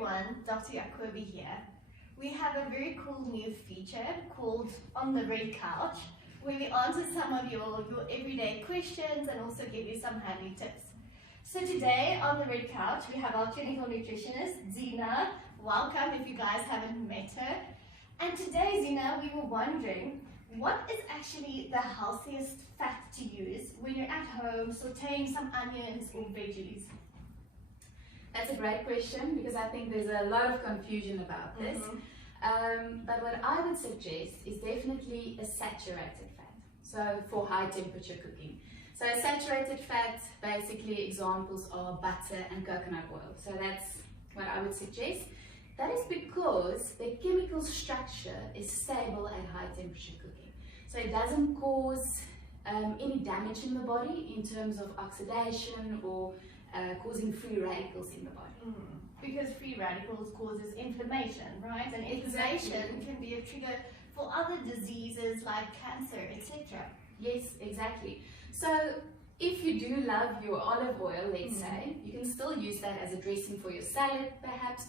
everyone, Dr. Jacobie here. We have a very cool new feature called On the Red Couch, where we answer some of your everyday questions and also give you some handy tips. So today on the Red Couch, we have our clinical nutritionist, Zena. Welcome if you guys haven't met her. And today, Zena, we were wondering, what is actually the healthiest fat to use when you're at home sauteing some onions or veggies? That's a great question because I think there's a lot of confusion about this. But what I would suggest is definitely a saturated fat, so for high temperature cooking. So saturated fat, basically examples are butter and coconut oil. So that's what I would suggest. That is because the chemical structure is stable at high temperature cooking. So it doesn't cause any damage in the body in terms of oxidation or causing free radicals in the body. Because free radicals causes inflammation, right? And inflammation can be a trigger for other diseases like cancer, etc. Yes, exactly. So if you do love your olive oil, let's say, you can still use that as a dressing for your salad perhaps,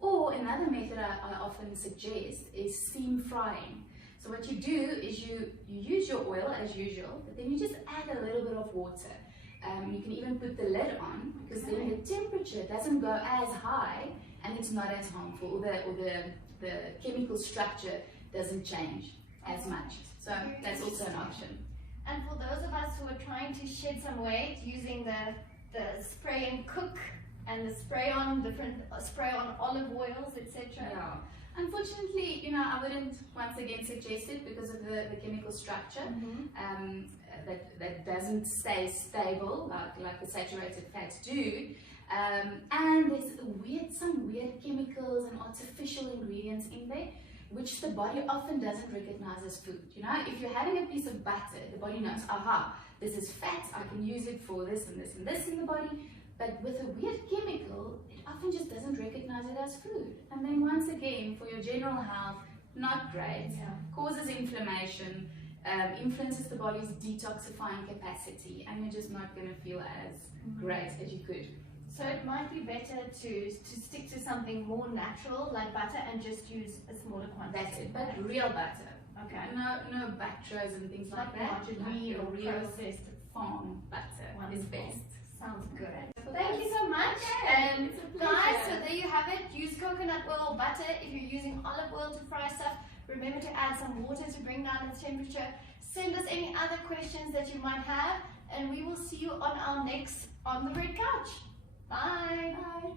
or another method I often suggest is steam frying. So what you do is you use your oil as usual, but then you just add a little bit of water. You can even put the lid on because then the temperature doesn't go as high and it's not as harmful, or the chemical structure doesn't change as much. So that's also an option. And for those of us who are trying to shed some weight using the spray and cook and the spray on olive oils, etc. Yeah. Unfortunately, I wouldn't once again suggest it because of the chemical structure. That doesn't stay stable like the saturated fats do, and there's some weird chemicals and artificial ingredients in there which the body often doesn't recognize as food. If you're having a piece of butter, the body knows, aha, this is fat, I can use it for this and this and this in the body. But with a weird chemical, it often just doesn't recognize it as food. And then once again, for your general health, not great, causes inflammation, influences the body's detoxifying capacity, and you're just not going to feel as great as you could. So it might be better to stick to something more natural like butter and just use a smaller quantity. That's it, but real butter. Okay. No butras and things like that. Real Processed farm butter is best. Sounds good. Thank you so much. Guys, so there you have it. Use coconut oil, butter. If you're using olive oil to fry stuff, remember to add some water to bring down its temperature. Send us any other questions that you might have, and we will see you on our next On the Red Couch. Bye. Bye.